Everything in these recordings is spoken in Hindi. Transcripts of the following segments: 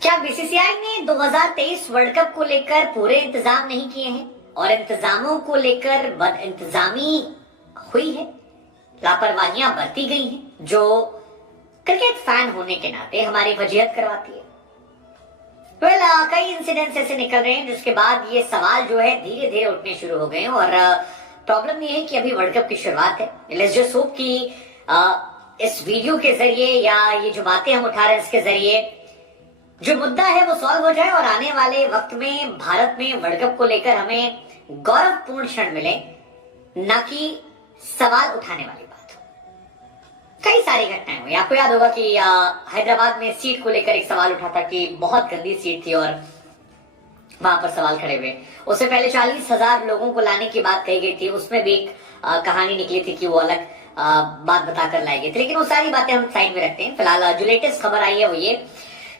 क्या बीसीसीआई ने 2023 वर्ल्ड कप को लेकर पूरे इंतजाम नहीं किए हैं और इंतजामों को लेकर बद इंतजामी हुई है, लापरवाहियां बरती गई हैं जो क्रिकेट फैन होने के नाते हमारी वजहत करवाती है। कई इंसिडेंट्स ऐसे निकल रहे हैं जिसके बाद ये सवाल जो है धीरे धीरे उठने शुरू हो गए हैं और प्रॉब्लम ये है कि अभी वर्ल्ड कप की शुरुआत है। लेट्स जस्ट होप कि इस वीडियो के जरिए या ये जो बातें हम उठा रहे हैं इसके जरिए जो मुद्दा है वो सॉल्व हो जाए और आने वाले वक्त में भारत में वर्ल्ड कप को लेकर हमें गौरवपूर्ण क्षण मिले, न कि सवाल उठाने वाली बात हो। कई सारी घटनाएं हुई। आपको याद होगा कि हैदराबाद में सीट को लेकर एक सवाल उठा था कि बहुत गंदी सीट थी और वहां पर सवाल खड़े हुए। उससे पहले 40,000 लोगों को लाने की बात कही गई थी, उसमें भी एक कहानी निकली थी कि वो अलग बात बताकर लाई गई थी। लेकिन वो सारी बातें हम साइड में रखते हैं। फिलहाल जो लेटेस्ट खबर आई है वो ये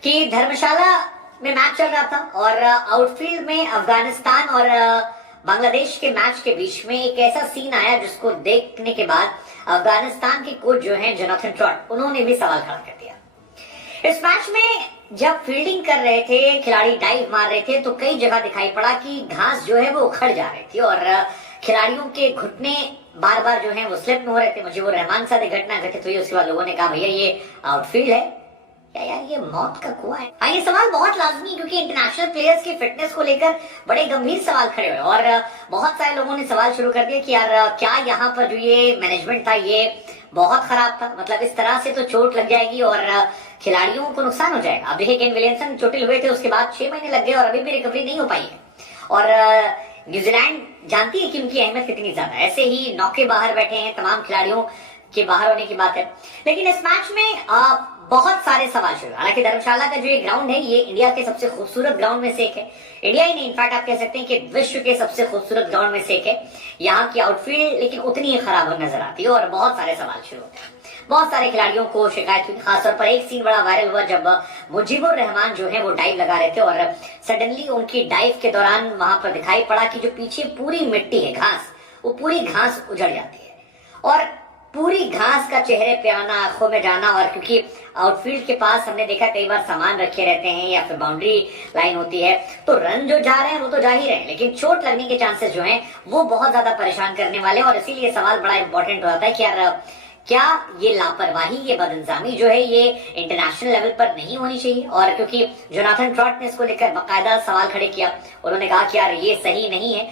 कि धर्मशाला में मैच चल रहा था और आउटफील्ड में अफगानिस्तान और बांग्लादेश के मैच के बीच में एक ऐसा सीन आया जिसको देखने के बाद अफगानिस्तान के कोच जो हैं जोनाथन ट्रॉट, उन्होंने भी सवाल खड़ा कर दिया। इस मैच में जब फील्डिंग कर रहे थे, खिलाड़ी डाइव मार रहे थे तो कई जगह दिखाई पड़ा कि घास जो है वो उखड़ जा रही थी और खिलाड़ियों के घुटने बार बार जो है वो स्लिप में हो रहे थे। मुजीबुर रहमान के साथ एक घटना घटित हुई, उसके बाद लोगों ने कहा भैया ये आउटफील्ड है क्या यार, ये मौत का कुआं है। ये सवाल बहुत लाजमी क्योंकि इंटरनेशनल प्लेयर्स की फिटनेस को लेकर बड़े गंभीर सवाल खड़े हुए और बहुत सारे लोगों ने सवाल शुरू कर दिया कि यार क्या यहाँ पर जो ये मैनेजमेंट था ये बहुत खराब था, मतलब इस तरह से तो चोट लग जाएगी और खिलाड़ियों को नुकसान हो जाएगा। अब देखिए केन विलियमसन चोटिल हुए थे, उसके बाद 6 महीने लग गए और अभी भी रिकवरी नहीं हो पाई है और न्यूजीलैंड जानती है कि उनकी अहमियत कितनी ज्यादा है। ऐसे ही नौके बाहर बैठे हैं, तमाम खिलाड़ियों के बाहर होने की बात है। लेकिन इस मैच में बहुत सारे सवाल शुरू। हालांकि धर्मशाला का जो ये ग्राउंड है ये इंडिया के सबसे खूबसूरत ग्राउंड में से एक है। इंडिया ही नहीं, इनफैक्ट आप कह सकते हैं कि विश्व के सबसे खूबसूरत ग्राउंड में से एक है। यहाँ की आउटफील्ड लेकिन उतनी ही खराब नजर आती है और बहुत सारे सवाल शुरू होते हैं। बहुत सारे खिलाड़ियों को शिकायत हुई। खासतौर पर एक सीन बड़ा वायरल हुआ जब मुजीबुर रहमान जो है वो डाइव लगा रहे थे और सडनली उनकी डाइव के दौरान वहां पर दिखाई पड़ा कि जो पीछे पूरी मिट्टी है, घास, वो पूरी घास उजड़ जाती है और पूरी घास का चेहरे पे आना, आंखों में जाना। और क्योंकि आउटफील्ड के पास हमने देखा कई बार सामान रखे रहते हैं या फिर बाउंड्री लाइन होती है तो रन जो जा रहे हैं वो तो जा ही रहे हैं, लेकिन चोट लगने के चांसेस जो हैं वो बहुत ज्यादा परेशान करने वाले। और इसीलिए सवाल बड़ा इंपॉर्टेंट होता है कि यार क्या ये लापरवाही, ये बदइंजामी जो है ये इंटरनेशनल लेवल पर नहीं होनी चाहिए। और क्योंकि जोनाथन ट्रॉट ने इसको लेकर बाकायदा सवाल खड़े किया, उन्होंने कहा कि यार ये सही नहीं है।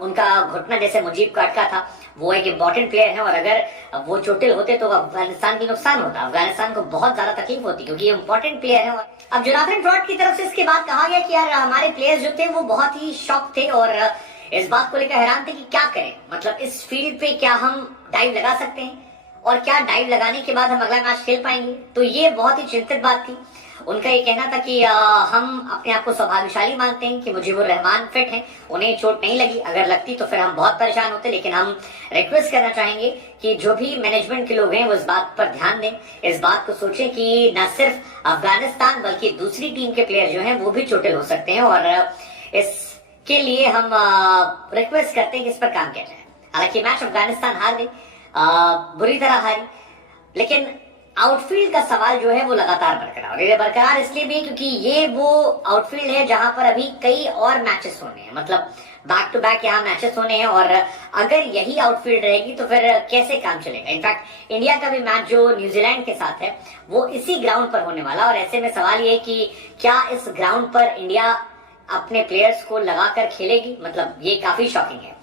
उनका घुटना जैसे मुजीब का अटका था, वो एक इम्पोर्टेंट प्लेयर है और अगर वो चोटिल होते तो अफगानिस्तान की नुकसान होता, अफगानिस्तान को बहुत ज्यादा तकलीफ होती क्योंकि ये इम्पोर्टेंट प्लेयर है। अब जोनाथन ट्रॉट की तरफ से इसके बाद कहा गया कि यार हमारे प्लेयर्स जो थे वो बहुत ही शॉक थे और इस बात को लेकर हैरान थे कि क्या करें, मतलब इस फील्ड पे क्या हम डाइव लगा सकते हैं और क्या डाइव लगाने के बाद हम अगला मैच खेल पाएंगे। तो ये बहुत ही चिंतित बात थी। उनका ये कहना था कि हम अपने आप को सौभाग्यशाली मानते हैं कि मुजीबुर रहमान फिट हैं, उन्हें चोट नहीं लगी, अगर लगती तो फिर हम बहुत परेशान होते। लेकिन हम रिक्वेस्ट करना चाहेंगे कि जो भी मैनेजमेंट के लोग हैं वो इस बात पर ध्यान दें, इस बात को सोचें कि न सिर्फ अफगानिस्तान बल्कि दूसरी टीम के प्लेयर जो हैं वो भी चोटिल हो सकते हैं और इसके लिए हम रिक्वेस्ट करते हैं कि इस पर काम किया जाए। हालांकि मैच अफगानिस्तान हार गई, बुरी तरह हारी, लेकिन आउटफील्ड का सवाल जो है वो लगातार बरकरार। ये बरकरार इसलिए भी क्योंकि ये वो आउटफील्ड है जहां पर अभी कई और मैचेस होने हैं, मतलब बैक टू बैक यहाँ मैचेस होने हैं और अगर यही आउटफील्ड रहेगी तो फिर कैसे काम चलेगा। इनफैक्ट इंडिया का भी मैच जो न्यूजीलैंड के साथ है वो इसी ग्राउंड पर होने वाला और ऐसे में सवाल ये है कि क्या इस ग्राउंड पर इंडिया अपने प्लेयर्स को लगाकर खेलेगी, मतलब ये काफी शॉकिंग है।